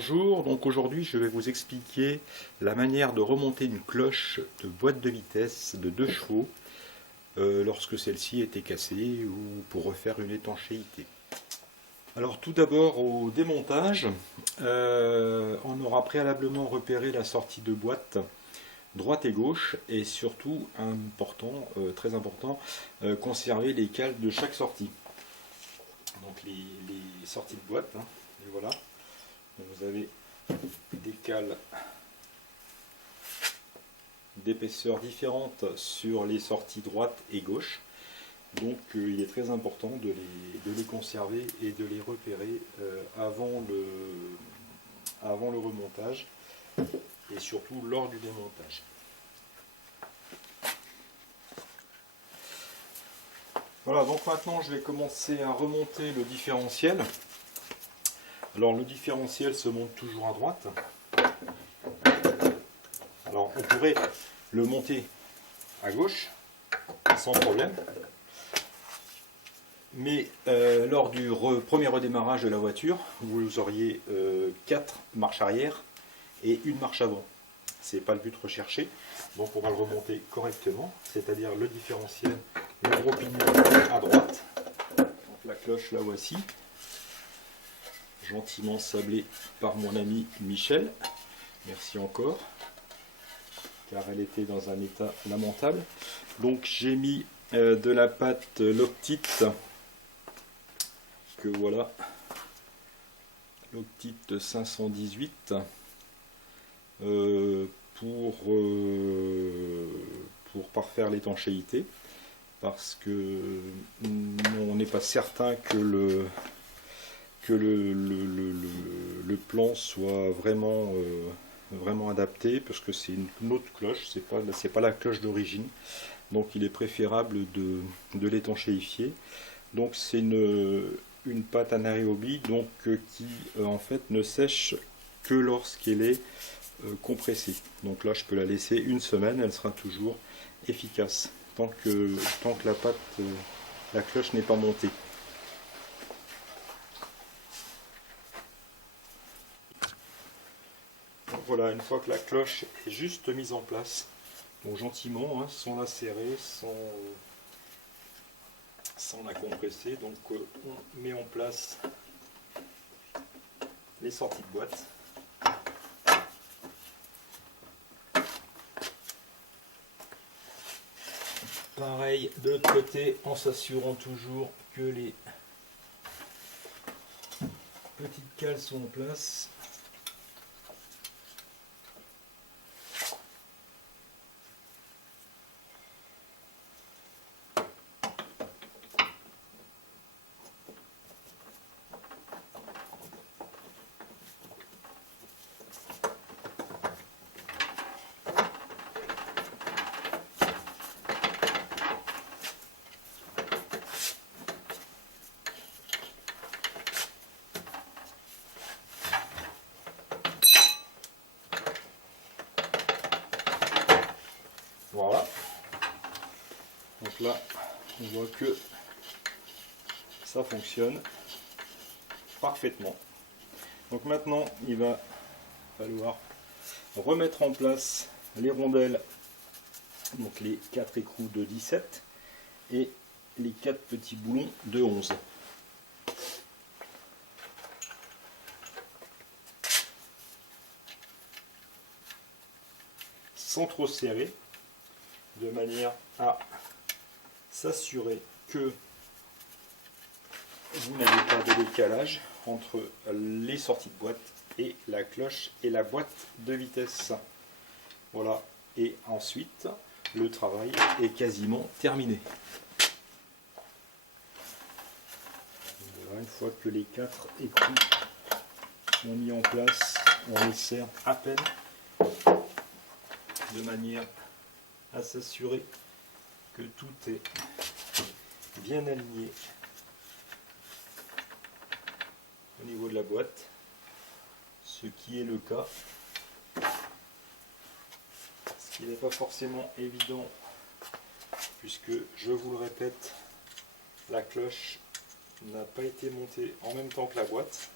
Bonjour, donc aujourd'hui je vais vous expliquer la manière de remonter une cloche de boîte de vitesse de 2 chevaux lorsque celle-ci était cassée ou pour refaire une étanchéité. Alors tout d'abord au démontage, on aura préalablement repéré la sortie de boîte droite et gauche et surtout important, très important, conserver les cales de chaque sortie. Donc les sorties de boîte, hein, et voilà. Vous avez des cales d'épaisseur différentes sur les sorties droite et gauche. Donc il est très important de les conserver et de les repérer avant le remontage et surtout lors du démontage. Voilà, donc maintenant je vais commencer à remonter le différentiel. Alors le différentiel se monte toujours à droite. Alors on pourrait le monter à gauche sans problème. Mais lors du premier redémarrage de la voiture, vous auriez 4 marches arrière et une marche avant. Ce n'est pas le but recherché. Donc on va le remonter correctement, c'est-à-dire le différentiel, le gros pignon à droite. Donc la cloche la voici, gentiment sablée par mon ami Michel. Merci encore, car elle était dans un état lamentable. Donc j'ai mis de la pâte Loctite, que voilà, Loctite 518, pour parfaire l'étanchéité, parce que on n'est pas certain que le plan soit vraiment adapté, parce que c'est une autre cloche, c'est pas la cloche d'origine, donc il est préférable de l'étanchéifier. Donc c'est une pâte anaérobie donc qui en fait ne sèche que lorsqu'elle est compressée. Donc là je peux la laisser une semaine, elle sera toujours efficace tant que la pâte, la cloche n'est pas montée. Donc voilà, une fois que la cloche est juste mise en place, donc gentiment, hein, sans la serrer, sans la compresser, donc on met en place les sorties de boîte. Pareil de l'autre côté, en s'assurant toujours que les petites cales sont en place. Voilà. Donc là, on voit que ça fonctionne parfaitement. Donc maintenant, il va falloir remettre en place les rondelles, donc les 4 écrous de 17 et les 4 petits boulons de 11. Sans trop serrer, de manière à s'assurer que vous n'avez pas de décalage entre les sorties de boîte et la cloche et la boîte de vitesse. Voilà, et ensuite le travail est quasiment terminé. Voilà, une fois que les 4 écrous sont mis en place, on les serre à peine de manière à s'assurer que tout est bien aligné au niveau de la boîte, ce qui est le cas, ce qui n'est pas forcément évident puisque, je vous le répète, la cloche n'a pas été montée en même temps que la boîte.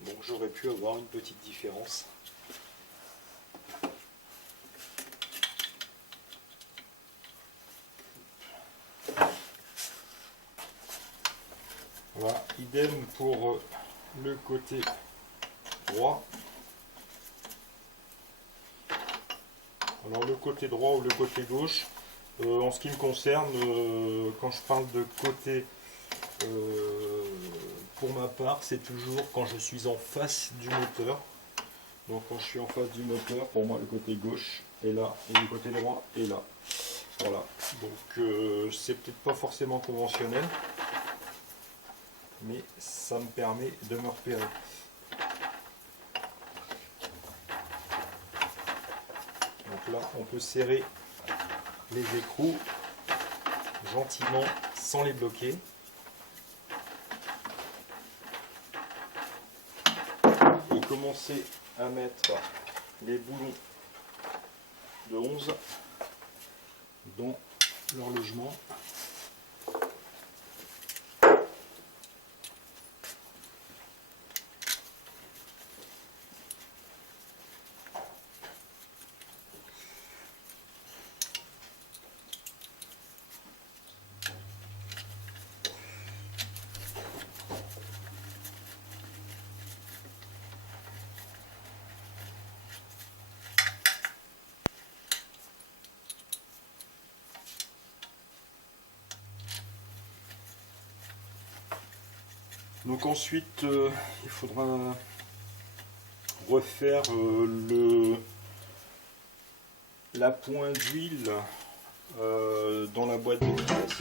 Donc j'aurais pu avoir une petite différence. Voilà, idem pour le côté droit. Alors le côté droit ou le côté gauche, en ce qui me concerne, quand je parle de côté, pour ma part, c'est toujours quand je suis en face du moteur. Donc quand je suis en face du moteur, pour moi le côté gauche est là et le côté droit est là. Voilà, donc c'est peut-être pas forcément conventionnel, mais ça me permet de me repérer. Donc là, on peut serrer les écrous gentiment sans les bloquer. Et commencer à mettre les boulons de 11 dans leur logement. Donc ensuite, il faudra refaire la pointe d'huile dans la boîte de vitesse.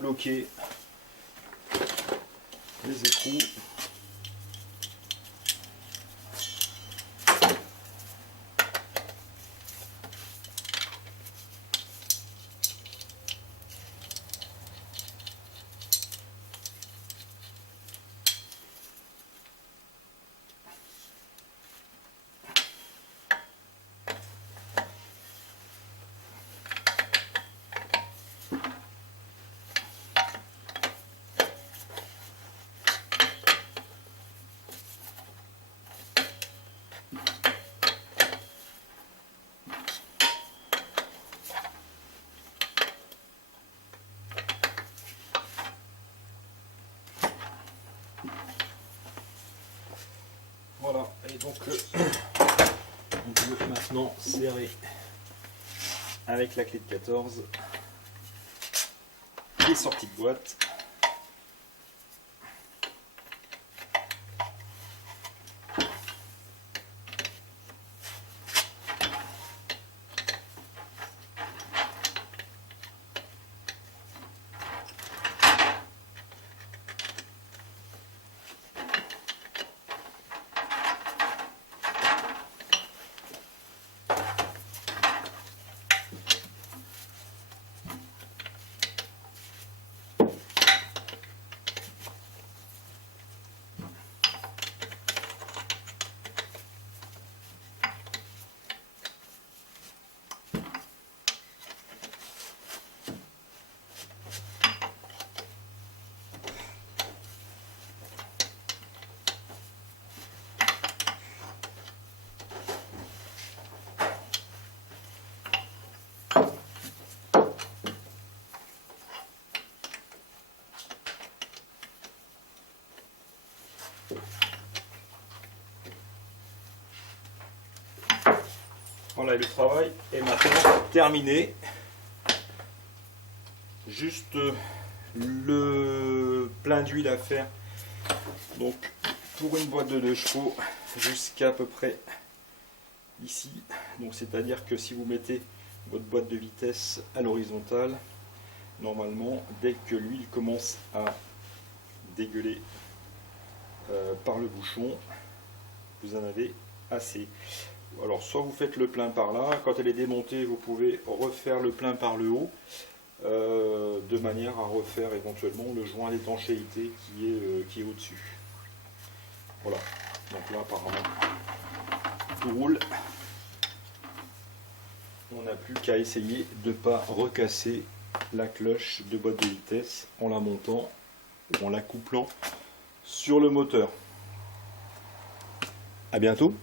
Bloquer les écrous. Voilà, et donc on peut maintenant serrer avec la clé de 14 les sorties de boîte. Voilà, le travail est maintenant terminé. Juste le plein d'huile à faire. Donc pour une boîte de 2 chevaux jusqu'à peu près ici. Donc c'est-à-dire que si vous mettez votre boîte de vitesse à l'horizontale, normalement dès que l'huile commence à dégueuler par le bouchon, vous en avez assez. Alors soit vous faites le plein par là, quand elle est démontée vous pouvez refaire le plein par le haut, de manière à refaire éventuellement le joint d'étanchéité qui est au-dessus. Voilà, donc là apparemment tout roule. On n'a plus qu'à essayer de ne pas recasser la cloche de boîte de vitesse en la montant ou en la couplant sur le moteur. À bientôt.